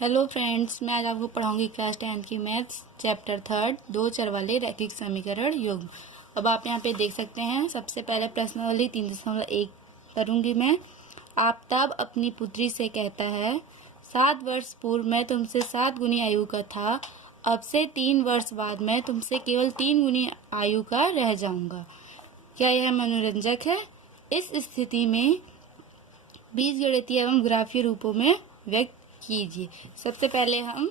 Hello friends, मैं आज आपको पढ़ाऊंगी क्लास 10 की मैथ्स चैप्टर 3 दो चर वाले रैखिक समीकरण युग्म। अब आप यहाँ पे देख सकते हैं, सबसे पहले प्रश्नावली 3.1 करूंगी मैं। आफताब अपनी पुत्री से कहता है, 7 वर्ष पूर्व मैं तुमसे 7 गुनी आयु का था, अब से 3 वर्ष बाद मैं तुमसे केवल 3 गुनी आयु का रह जाऊंगा। क्या यह मनोरंजक है? इस स्थिति में बीजगणितीय एवं ग्राफीय रूपों में व्यक्त कीजिए। सबसे पहले हम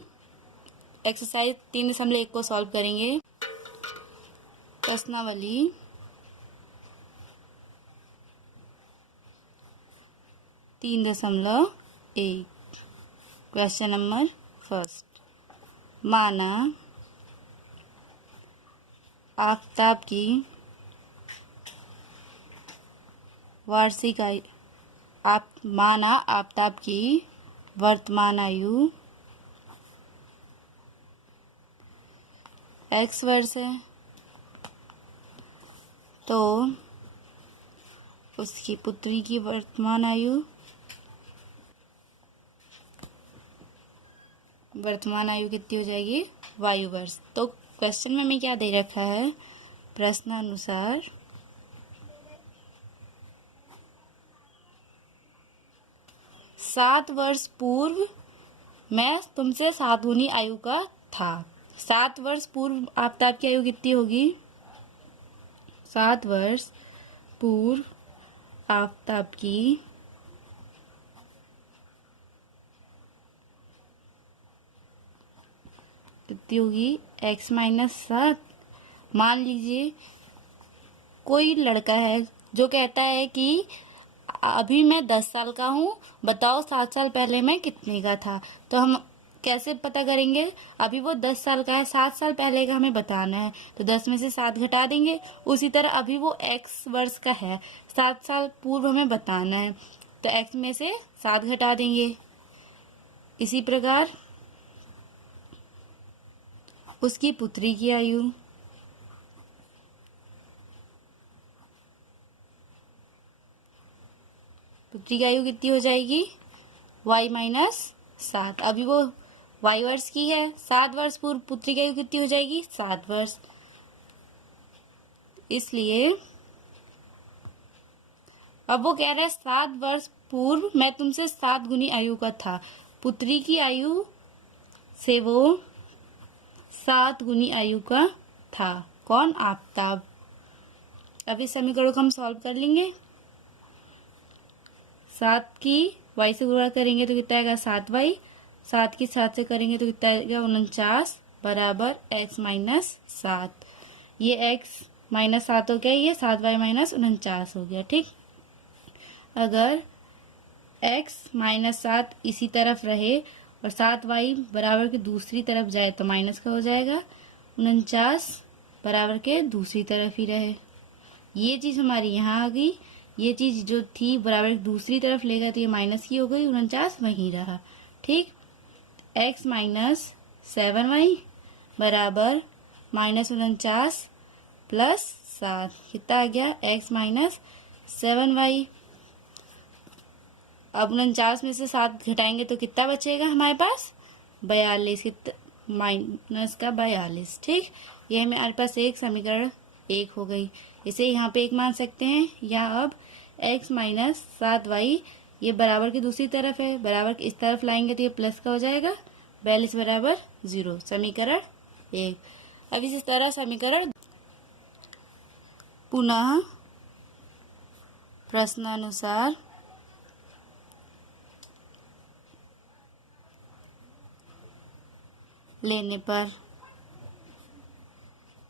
एक्सरसाइज 3.1 को सॉल्व करेंगे। प्रश्नावली 3.1 क्वेश्चन नंबर फर्स्ट। माना आफताब की वार्षिक आयु आफताब की वर्तमान आयु x वर्ष है, तो उसकी पुत्री की वर्तमान आयु कितनी हो जाएगी? y वर्ष। तो क्वेश्चन में हमें क्या दे रखा है? प्रश्नानुसार 7 वर्ष पूर्व मैं तुमसे 7 गुनी आयु का था। 7 वर्ष पूर्व आफताब की आयु कितनी होगी? 7 वर्ष पूर्व आफताब की कितनी होगी? x-7। मान लीजिए कोई लड़का है जो कहता है कि अभी मैं 10 साल का हूँ, बताओ 7 साल पहले मैं कितने का था। तो हम कैसे पता करेंगे? अभी वो 10 साल का है, 7 साल पहले का हमें बताना है, तो 10 में से 7 घटा देंगे। उसी तरह अभी वो x वर्ष का है, 7 साल पूर्व हमें बताना है, तो x में से 7 घटा देंगे। इसी प्रकार उसकी पुत्री की आयु कितनी हो जाएगी? y-7। अभी वो y वर्ष की है, 7 वर्ष पूर्व पुत्री की आयु कितनी हो जाएगी? 7 वर्ष। इसलिए अब वो कह रहा है 7 वर्ष पूर्व मैं तुमसे 7 गुनी आयु का था। पुत्री की आयु से वो 7 गुनी आयु का था। कौन? आफताब। अब इस समीकरण को हम सॉल्व कर लेंगे। 7 की y से गुणा करेंगे तो कितना आएगा? 7y। 7 की 7 से करेंगे तो कितना आएगा? 49 बराबर x-7। ये x-7 हो गया, ये 7y-49 हो गया। ठीक, अगर x-7 इसी तरफ रहे और 7y बराबर के दूसरी तरफ जाए तो माइनस का हो जाएगा, 49 बराबर के दूसरी तरफ ही रहे। ये चीज हमारी यहाँ आ गई, ये चीज जो थी बराबर दूसरी तरफ ले गए तो ये माइनस की हो गई, 49 वहीं रहा। ठीक, x-7y बराबर -49 प्लस 7 कितना आ गया? x-7y। अब 49 में से 7 घटाएंगे तो कितना बचेगा हमारे पास? 42। माइनस का 42। ठीक, ये हमारे पास एक समीकरण 1 हो गई। इसे यहाँ पे 1 मान सकते हैं, या अब x-7y ये बराबर की दूसरी तरफ है, बराबर इस तरफ लाएंगे तो ये प्लस का हो जाएगा, 42 बराबर 0। समीकरण 1। अब इसी तरह समीकरण पुनः प्रश्नानुसार लेने पर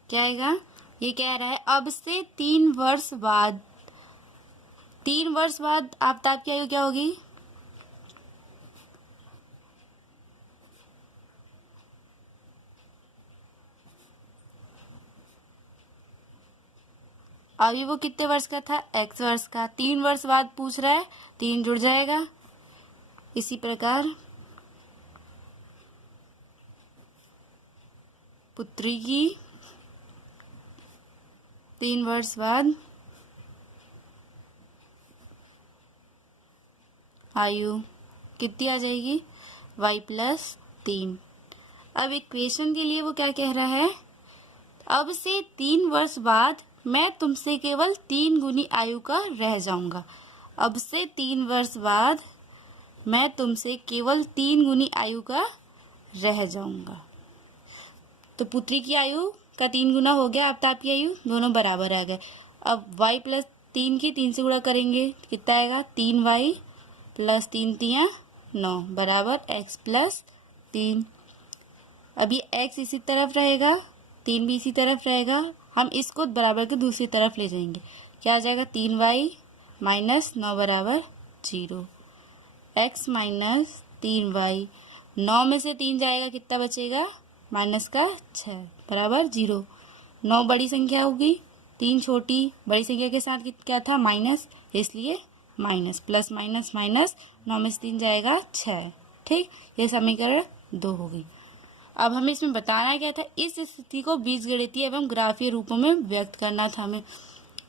क्या आएगा? ये कह रहा है अब से 3 वर्ष बाद आफताब की आयु क्या होगी? अभी वो कितने वर्ष का था? x वर्ष का। 3 वर्ष बाद पूछ रहा है, 3 जुड़ जाएगा। इसी प्रकार पुत्री की 3 वर्ष बाद आयु कितनी आ जाएगी? y plus 3। अब इक्वेशन के लिए वो क्या कह रहा है, अब से 3 वर्ष बाद मैं तुमसे केवल 3 गुनी आयु का रह जाऊंगा। अब से 3 वर्ष बाद मैं तुमसे केवल 3 गुनी आयु का रह जाऊंगा। तो पुत्री की आयु का 3 गुना हो गया, अब तो आपकी आयु दोनों बराबर आ गए। अब y प्लस 3 की 3 से गुणा करेंगे, कितना आएगा 3y प्लस 3 3 9 बराबर x प्लस 3। अभी x इसी तरफ रहेगा, 3 भी इसी तरफ रहेगा, हम इसको बराबर के दूसरी तरफ ले जाएंगे। क्या आ जाएगा 3y माइनस 9 बराबर 0। x माइनस 3y, 9 में से 3 जाएगा, कितना बचेगा माइनस का 6 बराबर 0। 9 बड़ी संख्या होगी, 3 छोटी, बड़ी संख्या के साथ क्या था माइनस, इसलिए माइनस, प्लस माइनस माइनस, 9 में से 3 जाएगा 6। ठीक, ये समीकरण 2 होगी। अब हमें इसमें बताना क्या था, इस स्थिति को बीजगणितीय एवं ग्राफीय रूपों में व्यक्त करना था हमें।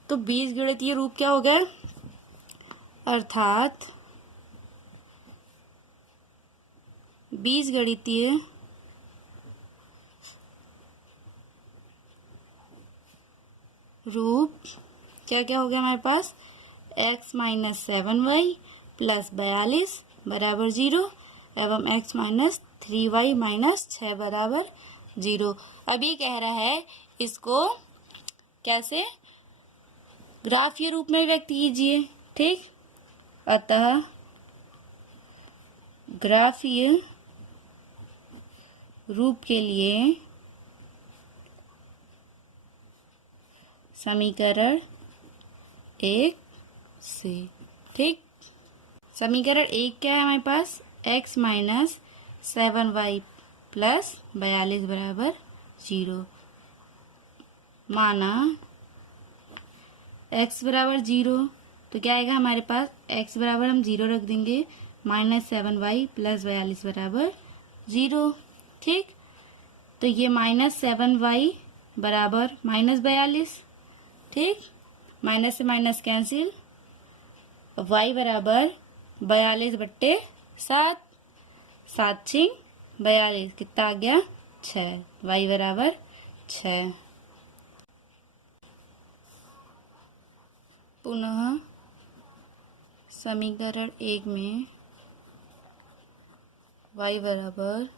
तो बीजगणितीय रूप क्या हो गया, अर्थात बीजगणितीय रूप क्या क्या हो गया हमारे पास, x माइनस 7y प्लस 42 बराबर 0 एवं x माइनस 3y माइनस 6 बराबर 0। अब ये कह रहा है इसको कैसे ग्राफीय रूप में व्यक्त कीजिए। ठीक, अतः ग्राफीय रूप के लिए समीकरण 1 से। ठीक, समीकरण 1 क्या है हमारे पास, x माइनस 7y प्लस 42 बराबर 0। माना x बराबर 0, तो क्या आएगा हमारे पास, x बराबर हम 0 रख देंगे, माइनस 7y प्लस 42 बराबर 0। ठीक, तो ये माइनस 7y बराबर माइनस 42। ठीक, माइनस से माइनस कैंसिल, y बराबर 42 बट्टे 7, 7 छिंग 42, कितना आ गया 6, y बराबर 6। पुनः समीकरण 1 में y बराबर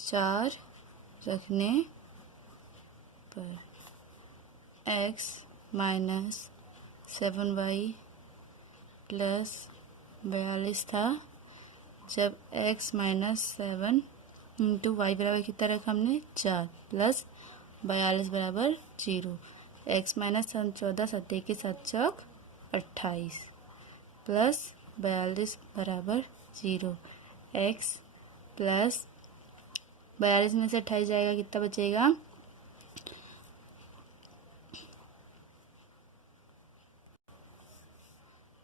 4 रखने पर x माइनस 7y प्लस 42 था, जब x माइनस 7 इंटू वाई बराबर कितना रखा हमने 4 प्लस 42 बराबर 0। x माइनस 14 7 के 7 चौक 28 प्लस 42 बराबर 0। x प्लस 42 में से 28 जाएगा, कितना बचेगा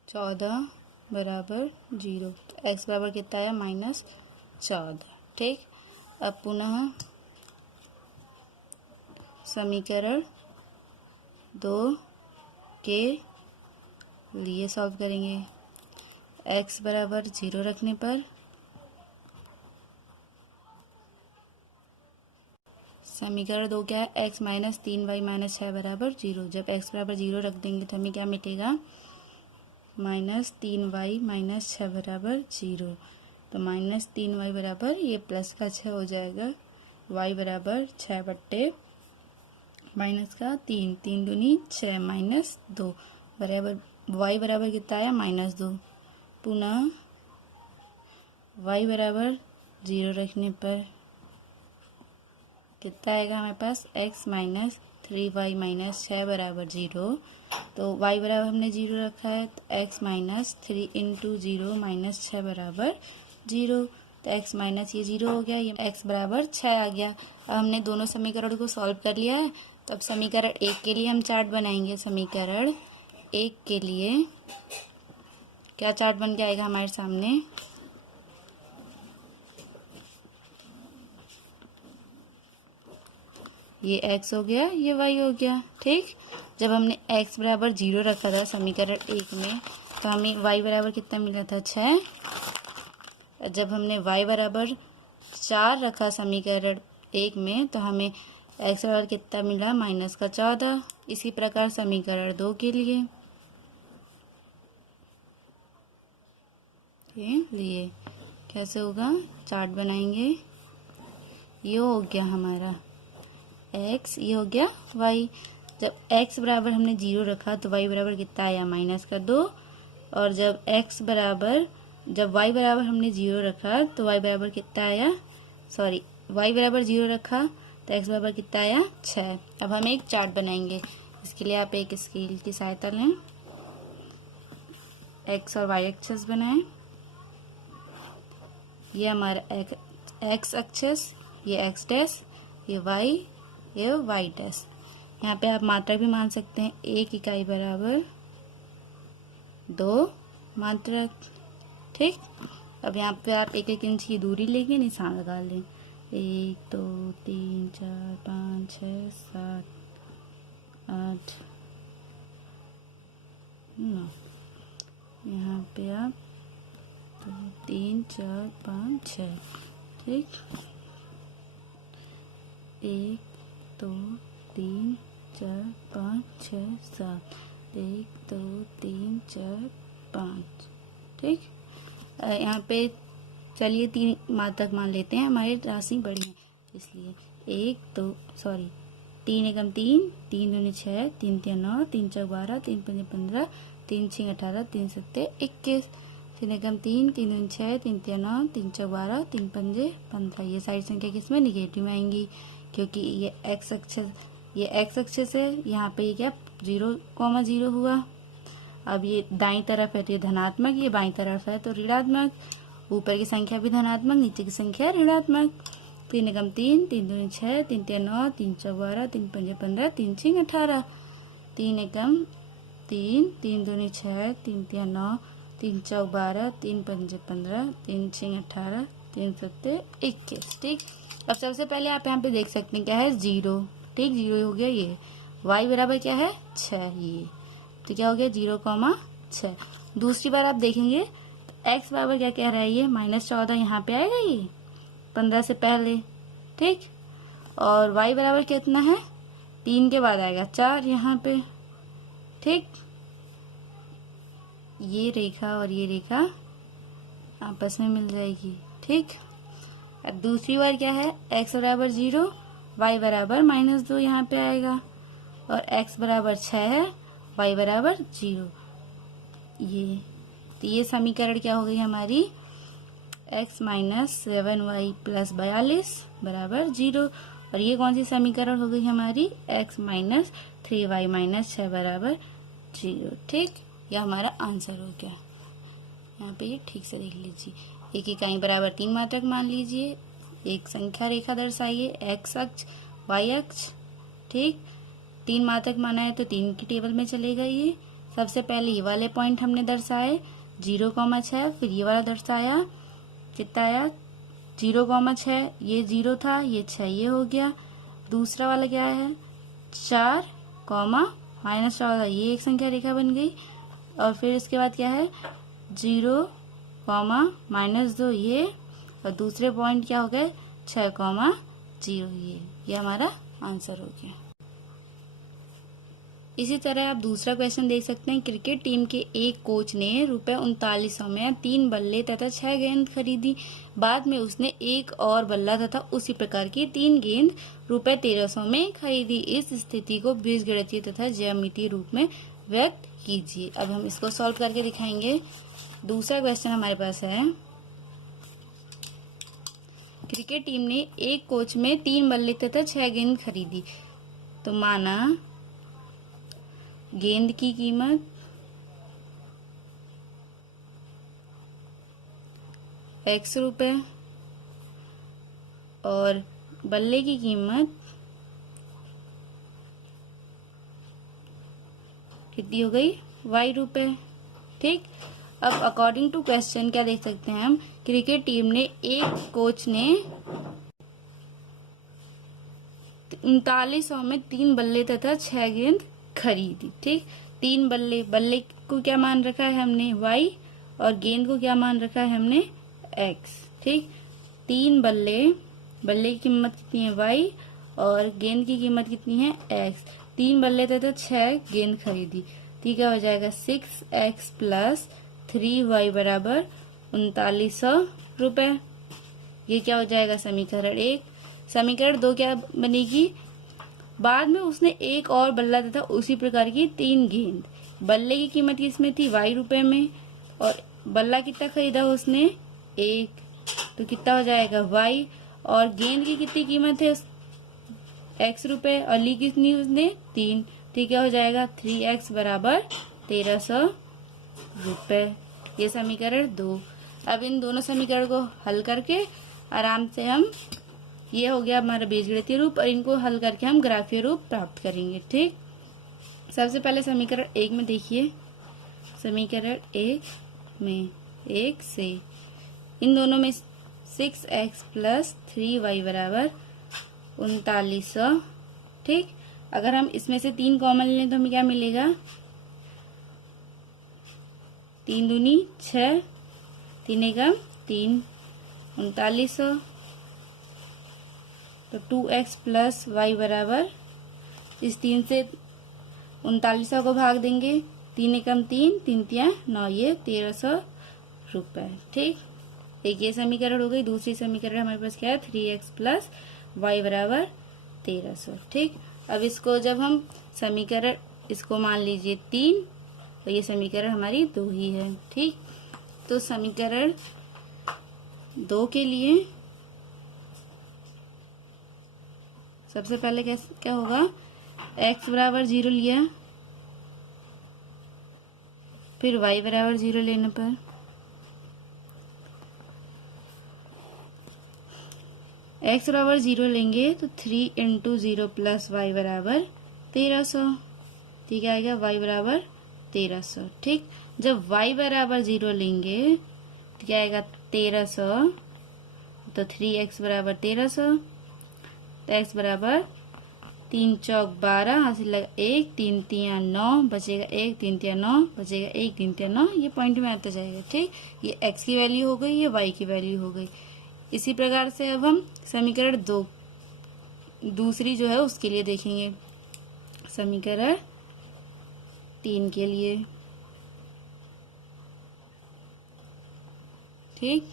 14 बराबर 0। तो x बराबर कितना आया माइनस 14। ठीक, अब पुनः समीकरण 2 के लिए सॉल्व करेंगे। x बराबर 0 रखने पर समीकरण 2 क्या है, x माइनस 3y माइनस 6 बराबर 0। जब x बराबर 0 रख देंगे तो हमें क्या मिलेगा, माइनस 3y माइनस 6 बराबर 0। तो माइनस 3y बराबर ये प्लस का 6 हो जाएगा, y बराबर 6 बट्टे माइनस का 3, 3 दूनी 6 माइनस 2 बराबर y बराबर कितना आया माइनस 2। पुनः y बराबर 0 रखने पर कितना आएगा हमारे पास, x माइनस 3y माइनस 6 बराबर 0। तो y बराबर हमने 0 रखा है, तो x माइनस 3 इंटू 0 माइनस 6 बराबर 0। तो x माइनस ये 0 हो गया, ये x बराबर 6 आ गया। अब हमने दोनों समीकरणों को सॉल्व कर लिया है। तो अब समीकरण 1 के लिए हम चार्ट बनाएंगे। समीकरण 1 के लिए क्या चार्ट बन के आएगा हमारे सामने, ये x हो गया, ये y हो गया। ठीक, जब हमने x बराबर 0 रखा था समीकरण 1 में, तो हमें y बराबर कितना मिला था 6, जब हमने y बराबर 4 रखा समीकरण 1 में तो हमें x बराबर कितना मिला -14। इसी प्रकार समीकरण 2 के लिए कैसे होगा, चार्ट बनाएंगे। ये हो गया हमारा x, ये हो गया y। जब x बराबर हमने 0 रखा तो y बराबर कितना आया -2। और जब y बराबर हमने 0 रखा तो y बराबर कितना आया, y बराबर 0 रखा तो x बराबर कितना आया 6। अब हम एक चार्ट बनाएंगे। इसके लिए आप एक स्केल की सहायता लें, x और y एक्सिस बनाएं। ये हमारा x एक्सिस, ये x डैश, ये y डैश। यहाँ पे आप मात्रक भी मान सकते हैं, 1 इकाई बराबर 2 मात्रक। ठीक, अब यहाँ पे आप 1-1 इंच की दूरी लेके निशान लगा लें। 1 2 3 4 5 6 7 8 9। यहाँ पे आप 2 3 4 5 6। ठीक, 1 2 3 4 5 6 7, 1 2 3 4 5। ठीक, यहाँ पे चलिए 3 मात्रक मान लेते हैं, हमारी राशि बड़ी है इसलिए 3 एकम 3, 3 दूनी 6, 3 तिया 9, 3 चौक 12, 3 पंजे 15, 3 छः 18, 3 सत्ते 21। 3 एकम 3, 3 दूनी 6, 3 तिया 9, 3 चौक 12, 3 पंजे 15। ये सारी संख्या किसमें निगेटिव में आएंगी, क्योंकि ये x एक्सिस है। यहाँ पे ये क्या 0,0 हुआ। अब ये दाईं तरफ है तो ये धनात्मक, ये बाईं तरफ है तो ऋणात्मक। ऊपर की संख्या भी धनात्मक, नीचे की संख्या ऋणात्मक। 3 एकम 3, 3 दूनी 6, 3 तिया 9, 3 चौक 12, 3 पंजे 15, 3 छः 18। 3 एकम 3, 3 दूनी 6, 3 तिया 9, 3 चौक 12, 3 पंजे 15, 3 छः 18, 3 सत्ते 21। ठीक, अब सबसे पहले आप यहाँ पे देख सकते हैं क्या है 0। ठीक, 0 हो गया। ये y बराबर क्या है 6, ये तो क्या हो गया 0,6। दूसरी बार आप देखेंगे तो x बराबर क्या कह रहा है, ये -14 यहाँ पे आएगा, ये 15 से पहले। ठीक, और y बराबर कितना है 3 के बाद आएगा 4 यहाँ पे। ठीक, ये रेखा और ये रेखा आपस में मिल जाएगी। ठीक, अब दूसरी बार क्या है x बराबर 0, y बराबर -2 यहाँ पे आएगा, और x बराबर 6 है, y बराबर 0। ये तो ये समीकरण क्या हो गई हमारी, x - 7y + 42 बराबर 0। और ये कौन सी समीकरण हो गई हमारी, x - 3y - 6 बराबर 0। ठीक, यह हमारा आंसर हो गया। यहाँ पे ये ठीक से देख लीजिए। एक इकाई बराबर 3 मात्रक मान लीजिए, एक संख्या रेखा दर्शाइए, x अक्ष y अक्ष। ठीक, 3 मात्रक माना है तो 3 की टेबल में चलेगा। ये सबसे पहले ये वाले पॉइंट हमने दर्शाए 0,6, फिर ये वाला दर्शाया कितना आया 0,6, ये 0 था, ये 6 ये हो गया। दूसरा वाला क्या है 4, -14, ये एक संख्या रेखा बन गई। और फिर इसके बाद क्या है 0, -2 ये, और दूसरे पॉइंट क्या हो गए 6,0 ये हमारा आंसर हो गया। इसी तरह आप दूसरा क्वेश्चन देख सकते हैं। क्रिकेट टीम के एक कोच ने ₹3900 में 3 बल्ले तथा 6 गेंद खरीदी। बाद में उसने एक और बल्ला तथा उसी प्रकार की 3 गेंद ₹1300 में खरीदी। इस स्थिति को बीजगणितीय तथा ज्यामितीय रूप में व्यक्त कीजिए। अब हम इसको सॉल्व करके दिखाएंगे। दूसरा क्वेश्चन हमारे पास है, क्रिकेट टीम ने एक कोच में 3 बल्ले तथा 6 गेंद खरीदी। तो माना गेंद की कीमत x रुपए और बल्ले की कीमत कितनी हो गई y रुपए। ठीक, अब अकॉर्डिंग टू क्वेश्चन क्या देख सकते हैं हम, क्रिकेट टीम ने एक कोच ने 3900 में 3 बल्ले तथा 6 गेंद खरीदी। ठीक, 3 बल्ले को क्या मान रखा है हमने y, और गेंद को क्या मान रखा है हमने x। ठीक, 3 बल्ले, बल्ले की कीमत कितनी है y और गेंद की कीमत कितनी है x। 3 बल्ले थे तो 6 गेंद खरीदी। ठीक है, हो जाएगा 6x प्लस 3y बराबर 3900 रुपए। ये क्या हो जाएगा समीकरण 1। समीकरण 2 क्या बनेगी, बाद में उसने एक और बल्ला तथा उसी प्रकार की 3 गेंद। बल्ले की कीमत किसमें थी y रुपए में और बल्ला कितना खरीदा उसने 1, तो कितना हो जाएगा y। और गेंद की कितनी कीमत है x रुपए और ली कितनी उसने 3। ठीक है, हो जाएगा 3x बराबर 1300 रुपए। ये समीकरण 2। अब इन दोनों समीकरण को हल करके आराम से हम, ये हो गया हमारा बीजगणितीय रूप और इनको हल करके हम ग्राफीय रूप प्राप्त करेंगे। ठीक, सबसे पहले समीकरण 1 में देखिए, समीकरण 1 में 1 से इन दोनों में 6x प्लस 3y बराबर 3900। ठीक, अगर हम इसमें से 3 कॉमन लें तो हमें क्या मिलेगा, 3 दूनी 6, 3 एकम 3, 3900। तो 2x प्लस y बराबर, इस 3 से 3900 को भाग देंगे, 3 एकम 3, 3 तिया 9, ये 1300 रुपए। ठीक, एक ये समीकरण हो गई। दूसरी समीकरण हमारे पास क्या है, 3x प्लस y बराबर 1300। ठीक, अब इसको जब हम समीकरण, इसको मान लीजिए 3, तो ये समीकरण हमारी 2 ही है। ठीक, तो समीकरण 2 के लिए सबसे पहले क्या होगा, x बराबर 0 लिया, फिर y बराबर 0 लेने पर x बराबर 0 लेंगे तो 3 इंटू 0 प्लस y बराबर 1300। ठीक है, आएगा y बराबर 1300। ठीक, जब y बराबर 0 लेंगे तो क्या आएगा 1300, तो 3x बराबर 1300, तो x बराबर 3 चौक 12, हासिल लगा 1, 3 तिया 9, बचेगा 1, 3 तिया 9, बचेगा 1, 3 तिया 9, ये पॉइंट में आता जाएगा। ठीक, ये x की वैल्यू हो गई, ये y की वैल्यू हो गई। इसी प्रकार से अब हम समीकरण 2 दूसरी जो है उसके लिए देखेंगे, समीकरण 3 के लिए। ठीक,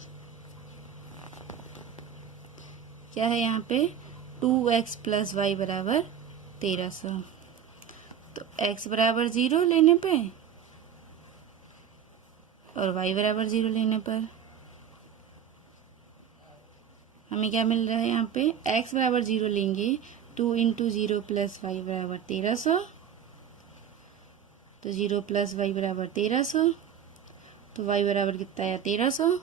क्या है यहाँ पे, 2x प्लस y बराबर 1300। तो x बराबर 0 लेने पे और y बराबर 0 लेने पर हमें क्या मिल रहा है, यहाँ पे x बराबर 0 लेंगे, 2 इंटू 0 प्लस y बराबर 1300, तो 0 प्लस y बराबर 1300, तो y बराबर कितना आया 1300।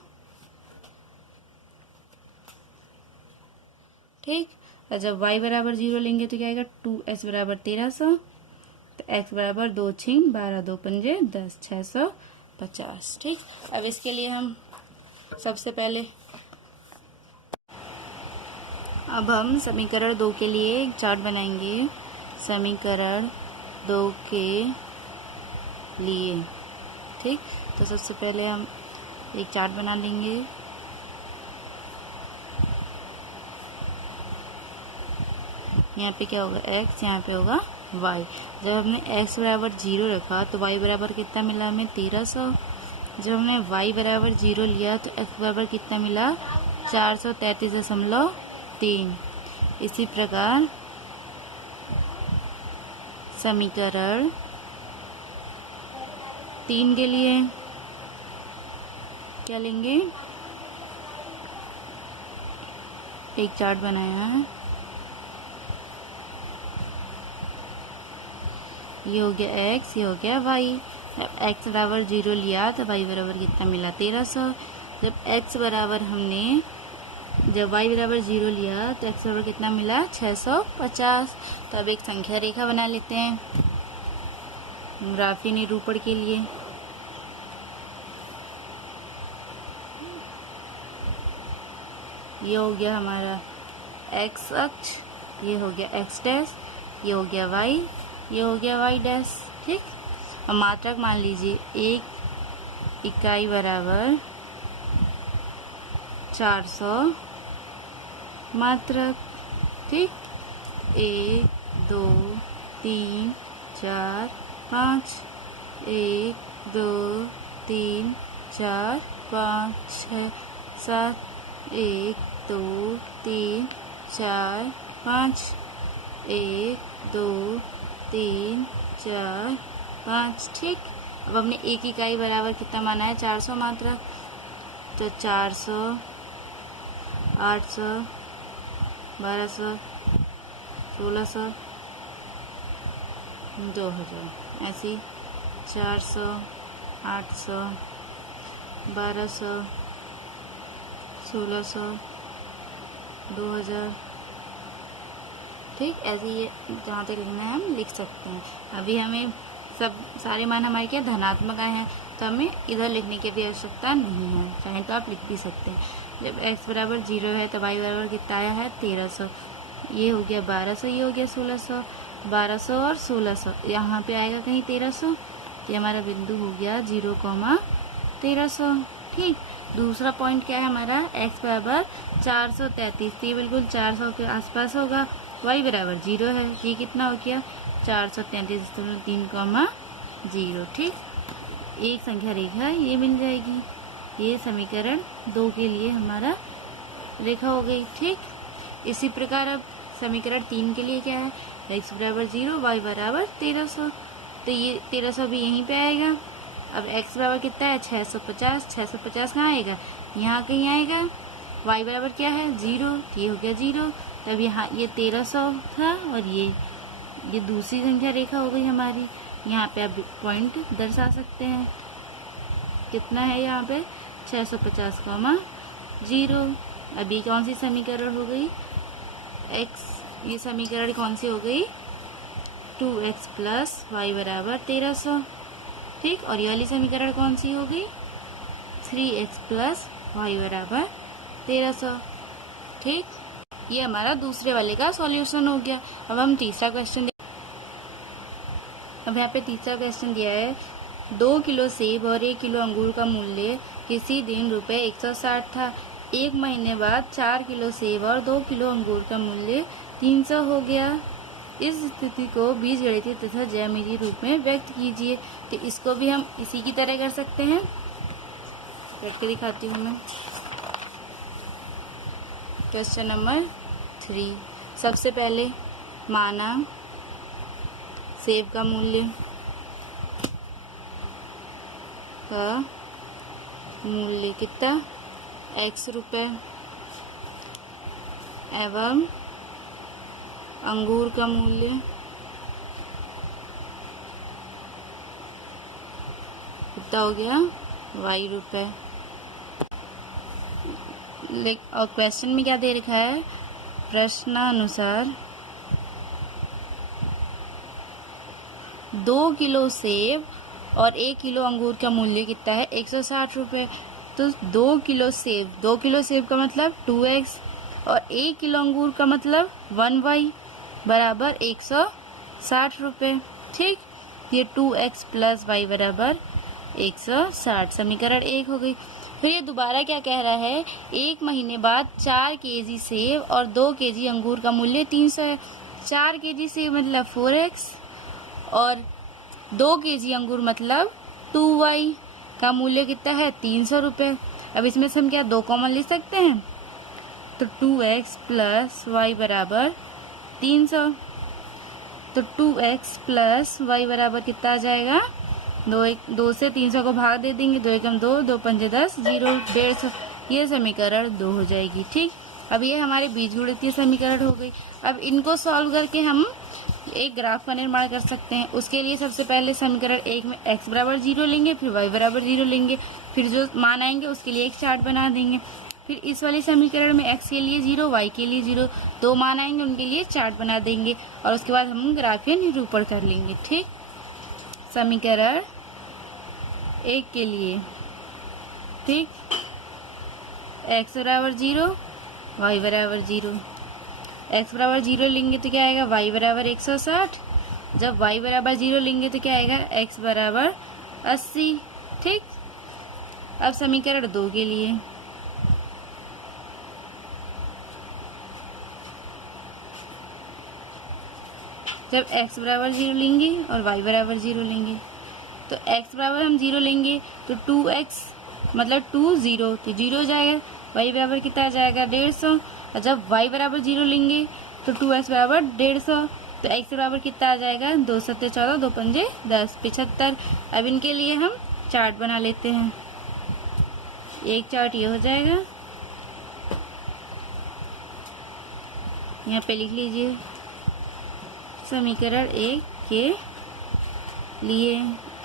ठीक, और जब y बराबर 0 लेंगे तो क्या आएगा, 2x बराबर 1300, तो x बराबर 2 छिंग 12, 2 पंजे 10, 650। ठीक, अब इसके लिए हम सबसे पहले, अब हम समीकरण 2 के लिए एक चार्ट बनाएंगे, समीकरण 2 के लिए। ठीक, तो सबसे पहले हम एक चार्ट बना लेंगे। यहाँ पे क्या होगा x, यहाँ पे होगा y। जब हमने x बराबर 0 रखा तो y बराबर कितना मिला हमें 1300। जब हमने y बराबर 0 लिया तो x बराबर कितना मिला 433.3। इसी प्रकार समीकरण 3 के लिए क्या लेंगे, एक चार्ट बनाया है, ये हो गया x, ये हो गया y। जब x बराबर 0 लिया तो y बराबर कितना मिला 1300। जब x बराबर हमने, जब y बराबर 0 लिया तो x बराबर कितना मिला 650। तो अब एक संख्या रेखा बना लेते हैं ग्राफीय निरूपण के लिए। ये हो गया हमारा x अक्ष, ये हो गया x डैश, ये हो गया y, ये हो गया y डैश। ठीक, और मात्रक मान लीजिए 1 इकाई बराबर 400 मात्रक। ठीक, 1 2 3 4 5, 1 2 3 4 5 6 7, 1 2 3 4 5, 1 2 3 4 5। ठीक, अब हमने एक इकाई बराबर कितना माना है? 400 मात्रक। तो 400, 800, 1200, 1600, 2000। ऐसी 400, 800, 1200, 1600, 2000। ठीक, ऐसे ही जहाँ तक लिखना है हम लिख सकते हैं। अभी हमें सब सारे मान हमारे क्या धनात्मक आए हैं, तो हमें इधर लिखने की भी आवश्यकता नहीं है, चाहे तो आप लिख भी सकते हैं। जब x बराबर 0 है तो y बराबर कितना आया है? 1300। ये हो गया 1200, ये हो गया 1600। 1200 और 1600 यहाँ पे आएगा कहीं 1300, ये हमारा बिंदु हो गया 0,1300। ठीक, दूसरा पॉइंट क्या है हमारा? x बराबर 433, तो ये बिल्कुल 400 के आसपास होगा। y बराबर 0 है, ये कितना हो गया? 433.3, 0। ठीक, एक संख्या रेखा ये मिल जाएगी। ये समीकरण 2 के लिए हमारा रेखा हो गई। ठीक, इसी प्रकार अब समीकरण 3 के लिए क्या है? x बराबर 0, y बराबर 1300, तो ये 1300 भी यहीं पे आएगा। अब x बराबर कितना है? 650। 650 कहाँ आएगा? यहाँ कहीं आएगा। y बराबर क्या है? 0, ये हो गया 0। तब यहाँ ये 1300 था और ये दूसरी संख्या रेखा हो गई हमारी। यहाँ पे आप पॉइंट दर्शा सकते हैं, कितना है यहाँ पे? 650,0। अब ये कौन सी समीकरण हो गई? ये समीकरण कौन सी हो गई? 2x प्लस y बराबर 1300। ठीक, और ये वाली समीकरण कौन सी हो गई? 3x प्लस y बराबर 1300। ठीक, ये हमारा दूसरे वाले का सॉल्यूशन हो गया। अब हम तीसरा क्वेश्चन अब यहाँ पे तीसरा क्वेश्चन दिया है, 2 किलो सेब और 1 किलो अंगूर का मूल्य किसी दिन ₹160 था। 1 महीने बाद 4 किलो सेब और 2 किलो अंगूर का मूल्य 300 हो गया। इस स्थिति को बीजगणितीय तथा ज्यामितीय रूप में व्यक्त कीजिए। तो इसको भी हम इसी की तरह कर सकते हैं, करके दिखाती हूँ मैं। क्वेश्चन नंबर 3, सबसे पहले माना सेब का मूल्य कितना? x रुपए एवं अंगूर का मूल्य कितना हो गया? y रुपए। और क्वेश्चन में क्या दे रखा है? प्रश्नानुसार 2 किलो सेब और 1 किलो अंगूर का मूल्य कितना है? 160 रुपये। तो 2 किलो सेब का मतलब 2x और 1 किलो अंगूर का मतलब 1y बराबर 160 रुपये। ठीक, ये 2x प्लस y बराबर 160 समीकरण 1 हो गई। फिर ये दोबारा क्या कह रहा है? 1 महीने बाद 4 केजी सेब और 2 केजी अंगूर का मूल्य 300 है। 4 केजी सेब मतलब 4x और 2 केजी अंगूर मतलब 2y का मूल्य कितना है? 300 रुपये। अब इसमें से हम क्या 2 कॉमन ले सकते हैं? तो 2x प्लस y बराबर 300। तो 2x प्लस y बराबर कितना आ जाएगा? 2 से 300 को भाग दे देंगे, 2 एकम 2, 2 पंजे 10, 0, 150। ये समीकरण 2 हो जाएगी। ठीक, अब ये हमारे बीजगणितीय समीकरण हो गई। अब इनको सॉल्व करके हम एक ग्राफ का निर्माण कर सकते हैं। उसके लिए सबसे पहले समीकरण 1 में x बराबर 0 लेंगे, फिर y बराबर 0 लेंगे, फिर जो मान आएंगे उसके लिए एक चार्ट बना देंगे। फिर इस वाले समीकरण में x के लिए 0, y के लिए 0, 2 मान आएंगे उनके लिए चार्ट बना देंगे और उसके बाद हम ग्राफीय निरूपण कर लेंगे। ठीक, समीकरण 1 के लिए, ठीक, x बराबर 0, y बराबर 0। x बराबर 0 लेंगे तो क्या आएगा? y बराबर 160। जब y बराबर 0 लेंगे तो क्या आएगा? x बराबर 80। ठीक, अब समीकरण 2 के लिए जब x बराबर 0 लेंगे और y बराबर 0 लेंगे। तो x बराबर हम 0 लेंगे तो 2x मतलब 2 0 तो 0 हो जाएगा। y बराबर कितना आ जाएगा 150। और जब y बराबर 0 लेंगे तो 2x बराबर 150 तो x बराबर कितना आ जाएगा 2 7 14 2 5 10 75। अब इनके लिए हम चार्ट बना लेते हैं। एक चार्ट ये हो जाएगा, यहाँ पे लिख लीजिए समीकरण 1 के लिए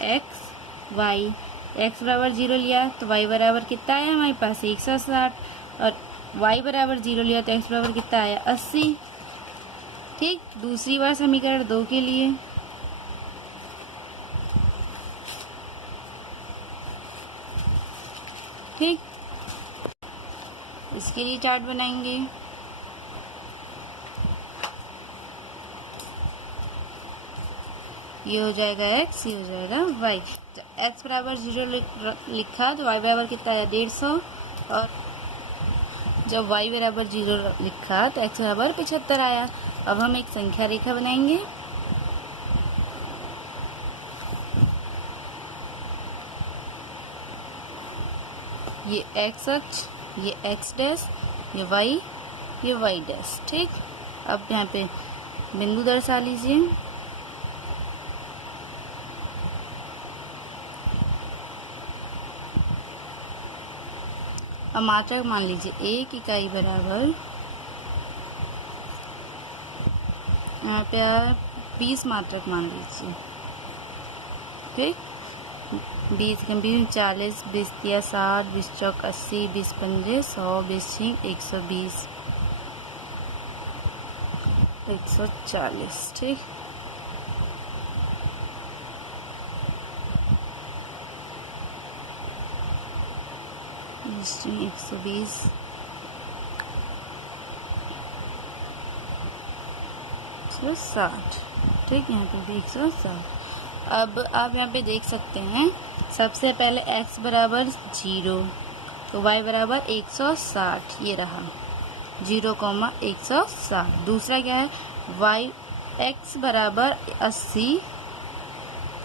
x बराबर 0 लिया तो y बराबर कितना आया हमारे पास 160 और y बराबर 0 लिया तो x बराबर कितना आया 80। ठीक, दूसरी बार समीकरण 2 के लिए ठीक, इसके लिए चार्ट बनाएंगे। ये हो जाएगा x, ये हो जाएगा y। तो x बराबर 0 लिखा तो y बराबर कितना आया 150 और जब y बराबर 0 लिखा तो x बराबर 75 आया। अब हम एक संख्या रेखा बनाएंगे। ये x अक्ष, ये x डैश, ये y डैश। ठीक, अब यहाँ पे बिंदु दर्शा लीजिए। अब मात्रक मान लीजिए 1 इकाई बराबर, यहाँ पे आप 20 मात्रक मान लीजिए। ठीक, 20 40 20 या 60 20 चौक 80 20 पंजे 100 20 छींक 120 140। ठीक, इसमें 120 160। ठीक, यहाँ पे भी 160। अब आप यहाँ पे देख सकते हैं सबसे पहले x बराबर 0 तो y बराबर 160, ये रहा 0,160। दूसरा क्या है x बराबर 80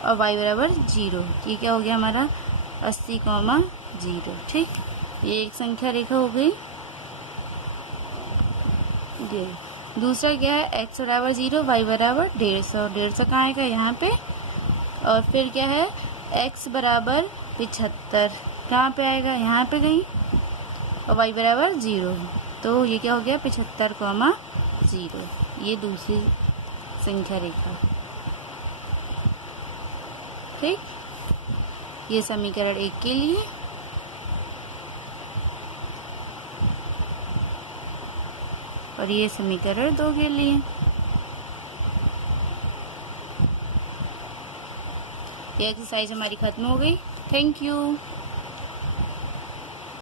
और y बराबर 0, ये क्या हो गया हमारा 80,0। ठीक, ये एक संख्या रेखा हो गई। ये दूसरा क्या है x बराबर 0 y बराबर 150 कहाँ आएगा यहाँ पे। और फिर क्या है x बराबर 75 कहाँ पे आएगा यहाँ पे कहीं और y बराबर 0 तो ये क्या हो गया 75,0। ये दूसरी संख्या रेखा। ठीक, ये समीकरण 1 के लिए। और ये समीकरण 2 के लिए। ये एक्सरसाइज हमारी खत्म हो गई। Thank you.